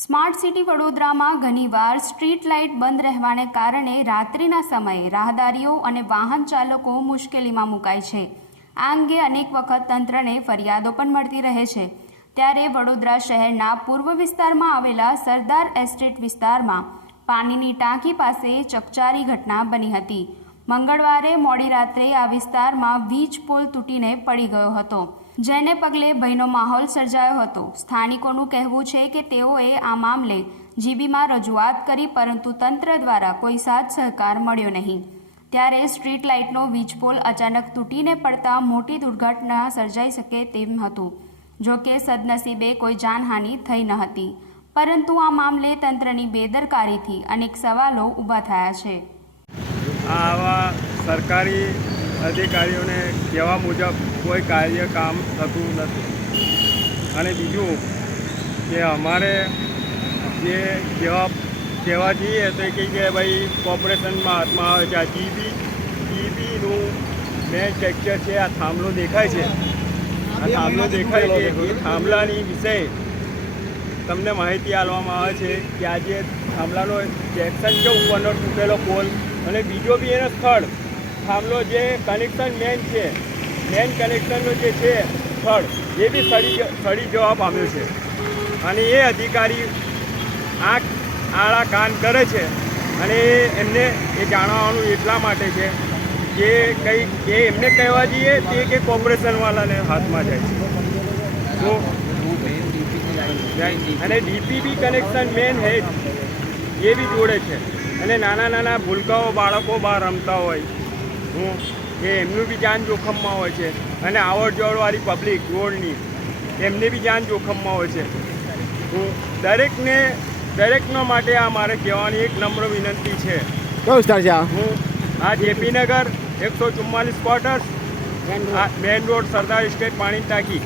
Smart city વડોદરામાં ઘણીવાર street light બંધ રહેવાને કારણે રાત્રિના સમયે રાહદારીઓ અને વાહન ચાલકો મુશ્કેલીમાં મુકાય છે। આ અંગે અનેક વખત તંત્રને ફરિયાદો પણ મળતી રહે છે। ત્યારે વડોદરા શહેરના પૂર્વ વિસ્તારમાં આવેલા સરદાર એસ્ટેટ વિસ્તારમાં પાણીની ટાંકી પાસે ચકચારી ઘટના બની હતી। મંગળવારે મોડી રાત્રે આ વિસ્તારમાં વીજ પોલ તૂટીને પડી ગયો હતો, જેને પગલે ભયનો માહોલ સર્જાયો હતો। સ્થાનિકોનું કહેવું છે કે તેઓએ આ મામલે જીબીમાં રજૂઆત કરી, પરંતુ તંત્ર દ્વારા કોઈ સાથ સહકાર મળ્યો નહીં। ત્યારે સ્ટ્રીટ લાઇટનો વીજ પોલ અચાનક તૂટીને પડતા મોટી દુર્ઘટના સર્જાઈ શકે તેમ હતું। જો કે સદનસીબે કોઈ જાનહાનિ થઈ ન હતી, પરંતુ આ મામલે તંત્રની બેદરકારીથી અનેક સવાલો ઊભા થયા છે। આવા સરકારી અધિકારીઓને કહેવા મુજબ કોઈ કામ થતું નથી। અને બીજું કે અમારે જે કહેવા જઈએ તો એ કે ભાઈ કોર્પોરેશનમાં હાથમાં આવે છે। આ જીબીનું મેન સ્ટ્રક્ચર છે, આ થાંભલો દેખાય છે, આ થાંભલો દેખાય છે, એ થાંભલાની વિશે તમને માહિતી આપવામાં આવે છે કે આ જે થાંભલાનો સેક્શન છે ઉપરનો તૂટેલો પોલ, અને બીજો બી એનો સ્થળ થાંભલો જે કનેક્શન મેન કનેક્શનનો જે છે સ્થળ એ બી સડી જવા પામ્યો છે। અને એ અધિકારી આળા કાન કરે છે, અને એમને એ જાણવાનું એટલા માટે છે કે કંઈ એ એમને કહેવા જઈએ તે કે કોર્પોરેશનવાળાને હાથમાં જાય છે। અને ડીપીબી કનેક્શન મેન હેડ એ બી જોડે છે, અને નાના ભૂલકાઓ બાળકો બહાર રમતા હોય એ એમનું બી જાન જોખમમાં હોય છે, અને આવડ જવડવાળી પબ્લિક રોડની એમને બી જાન જોખમમાં હોય છે। દરેકનો માટે આ મારે કહેવાની એક નમ્ર વિનંતી છે। કયો વિસ્તાર છે આ JP Nagar 144 quarters main road Sardar estate પાણી ટાંકી।